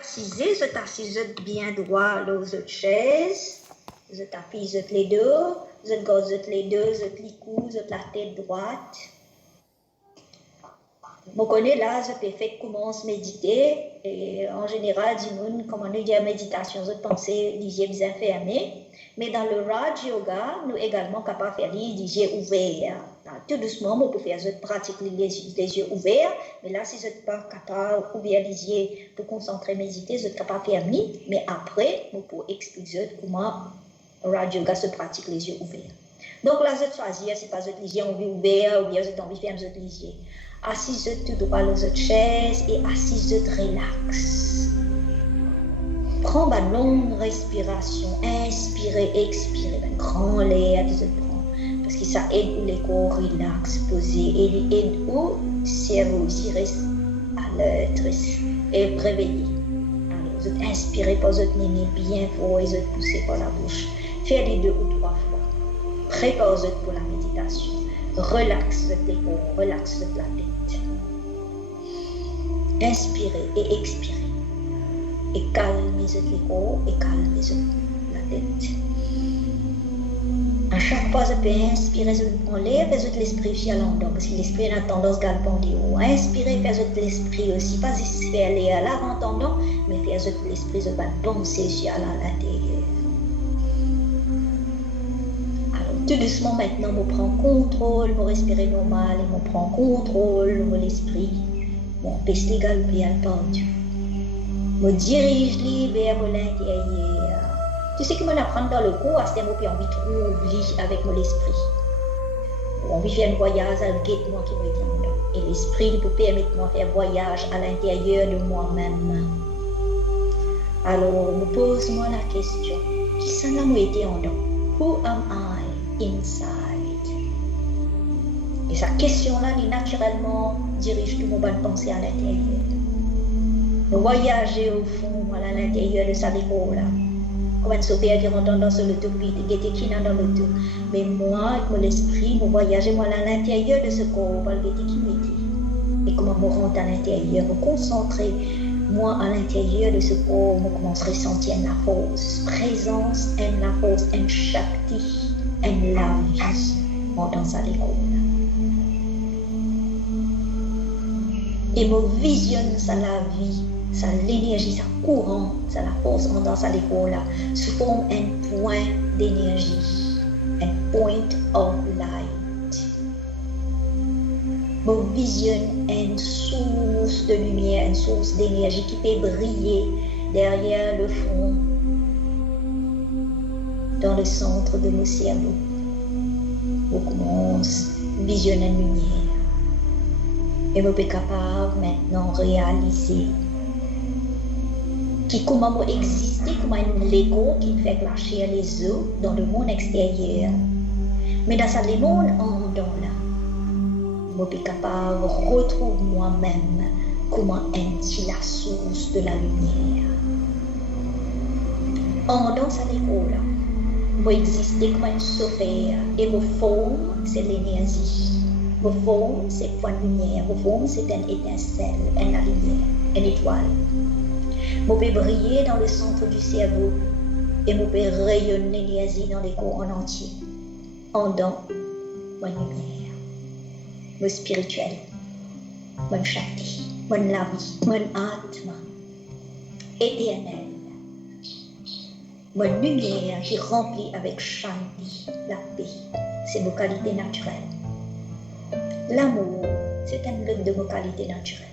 assisez, vous assisez bien droit aux autres chaises, vous appuyez les deux, vous gardez les deux, vous les coudes, vous la tête droite. Je connais là, je peux faire commence à méditer, et en général, comme on dit à méditation, je pense les yeux bien fermés, mais dans le Raj Yoga, nous également capables de faire les yeux ouverts. Tout doucement, on peut faire cette pratique les yeux ouverts, mais là, si vous n'êtes pas capable d'ouvrir les yeux pour concentrer, méditer, vous êtes capable de fermer, mais après, on peut expliquer comment Raj Yoga se pratique les yeux ouverts. Donc là, vous choisir, si pas les yeux ouverts, ou bien vous avez envie de fermer les yeux. Assise tout droit dans votre chaise et assise relax. Prends une longue respiration, inspirez, expirez, un grand l'air que vous prenez, parce que ça aide où les corps relax, posés, et il aide où le cerveau aussi reste alerte et réveillé. Alors, vous inspirez par votre nez bien fort et vous poussez par la bouche. Faites les 2 ou 3 fois. Préparez-vous pour la méditation. Relax votre épaule, relax votre la tête. Inspirez et expirez. Et calmez votre épaule et calmez la tête. À chaque fois, vous pouvez inspirer en l'air, faites l'esprit fialant, parce que l'esprit a tendance à galopper haut. Inspirez, faites l'esprit aussi, pas faire l'air à l'avant-tendant, mais faites l'esprit de penser sur l'intérieur. Tout doucement maintenant, je prends contrôle, je respire normal, et je prends contrôle de l'esprit. Mon peste galopé à pendu. Je dirige vers l'intérieur. Tu sais que je apprends dans le cours, à ce moment-là, j'ai envie de trouver avec mon esprit. J'ai envie de faire un voyage à moi qui me dit dedans. Et l'esprit peut permettre moi de faire un voyage à l'intérieur de moi-même. Alors, je pose-moi la question, qui ça m'a été en dedans? Who am I? Inside. Et cette question-là, naturellement, dirige tout mon bonne pensée à l'intérieur. Nous voyager au fond, à l'intérieur de sa déco-là. Comme un sophia qui rentre dans l'autopie, qui était qui dans l'auto. Mais moi, avec mon esprit, nous voyager moi à l'intérieur de ce corps, par le qui m'était. Et comment je rentre à l'intérieur, me concentrer, moi, à l'intérieur de ce corps, je commence à ressentir la force, présence, et la force, et shakti. Et la vie dans sa découverte. Et me visionne ça la vie, ça l'énergie, ça courant, ça la force dans sa découverte sous forme un point d'énergie, un point of light. Me visionne une source de lumière, une source d'énergie qui peut briller derrière le front. Dans le centre de mon cerveau, on commence à visionner la lumière. Et je suis capable maintenant de réaliser comment exister comme un Lego qui fait lâcher les œufs dans le monde extérieur. Mais dans ce monde en dedans là, je suis capable de retrouver moi-même comment est la source de la lumière. En dedans ce Lego là, vous existez comme une sphère et vos formes, c'est l'énergie. Vos formes, c'est point de lumière. Vos formes, c'est une étincelle, une lumière, une étoile. Vous pouvez briller dans le centre du cerveau et vous pouvez rayonner l'énergie dans les corps en entier. En dedans, bonne lumière, mon spirituel, mon shakti, mon la vie, mon atma, éternel. Mon lumière qui remplit avec shanti, la paix, c'est vos qualités naturelles. L'amour, c'est une de vos qualités naturelles.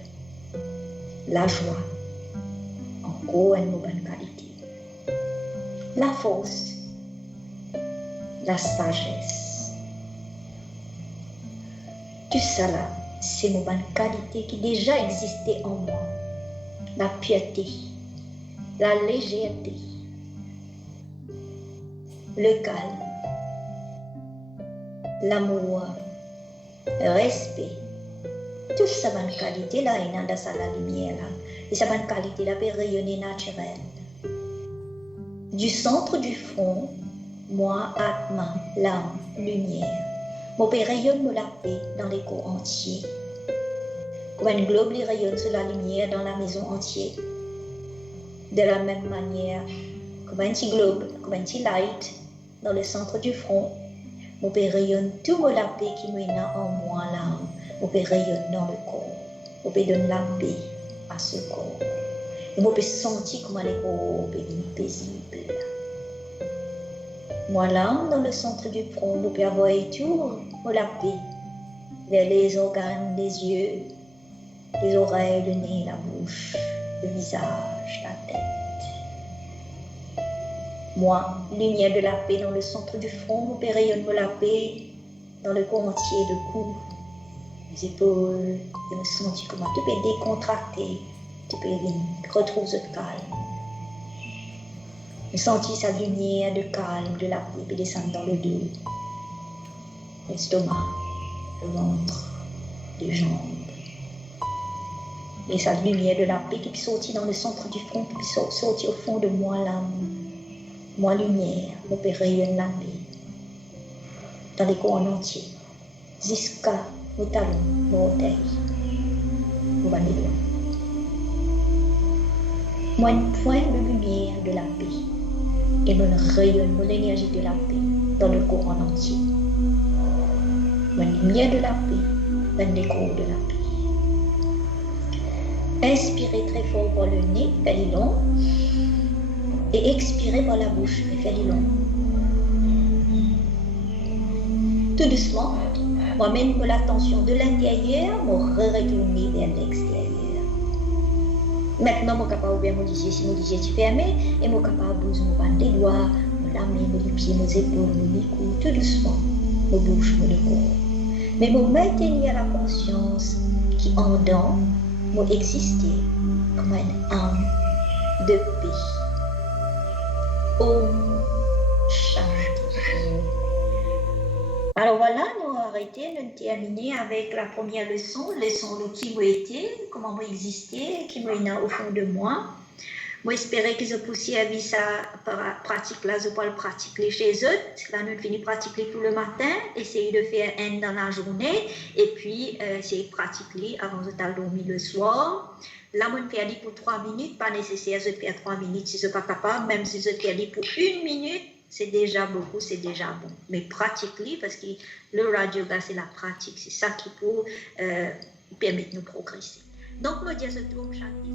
La joie, encore une bonne qualité. La force, la sagesse. Tout ça là, c'est une bonne qualité qui déjà existait en moi. La piété, la légèreté, le calme, l'amour, le respect. Toute cette bonne qualité là est dans la lumière là. Et cette bonne qualité là peut rayonner naturelle. Du centre du front, moi, Atma, l'âme, lumière. Mon père rayonne la paix dans les corps entiers. Comme un globe rayonne sur la lumière dans la maison entière. De la même manière, comme un petit globe, comme un petit light, dans le centre du front, je peux rayonner tout la paix qui me est en moi là. Je peux rayonner dans le corps. Je peux donner la paix à ce corps. Et je peux sentir comment le corps est paisible. Moi là, dans le centre du front, je peux avoir tout la paix vers les organes, les yeux, les oreilles, le nez, la bouche, le visage, la tête. Moi, lumière de la paix dans le centre du front, je peux rayonner la paix dans le corps entier, le cou, les épaules, et me sentir comment tu peux décontracter, tu peux retrouver le calme. Je sentis sa lumière de calme, de la paix, descendre dans le dos, l'estomac, le ventre, les jambes. Et sa lumière de la paix qui sortit dans le centre du front, qui sortit au fond de moi, l'âme. Moi, lumière, je peux rayonner la paix dans le corps entier, jusqu'à mon talon, mon orteil, mon bandillon. Moi, une pointe de lumière de la paix et me rayonne mon énergie de la paix dans le corps en entier. Moi, lumière de la paix dans le corps de la paix. Inspirez très fort par le nez, faites long, et expirez par la bouche, faites long. Tout doucement, moi-même l'attention de l'intérieur, me retourner vers l'extérieur. Maintenant, je suis capable d'ouvrir mon yeux si mon yeux est fermé, et je suis capable de bouger mon bande des doigts, mon main, mon pied, mon épaules, mon cou, tout doucement, mon bouche, mon corps. Mais je maintenir la conscience qui en dedans, je exister comme une âme de paix. Om Shanti. Alors voilà, nous avons arrêté, nous avons terminé avec la première leçon de qui moi était, comment moi existais, qui moi est au fond de moi. Moi espérais que je puisse servir ça pratique là, je peux le pratiquer chez eux. Là, nous finissons pratiquer pour le matin, essayer de faire un dans la journée, et puis essayer de pratiquer avant de dormir le soir. Là, je fais pour 3 minutes, pas nécessaire de faire 3 minutes si je ne suis pas capable, même si je fais pour 1 minute, c'est déjà beaucoup, c'est déjà bon. Mais pratique-le parce que le Raja Yoga, c'est la pratique, c'est ça qui peut permettre de nous progresser. Donc, nous disons Om Shanti.